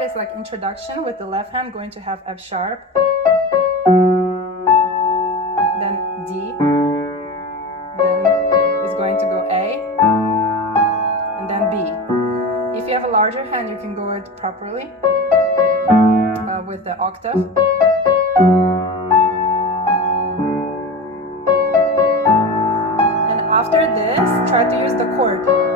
part is like introduction with the left hand going to have F sharp, then D, then is going to go A, and then B. If you have a larger hand, you can go it properly with the octave. And after this, try to use the chord.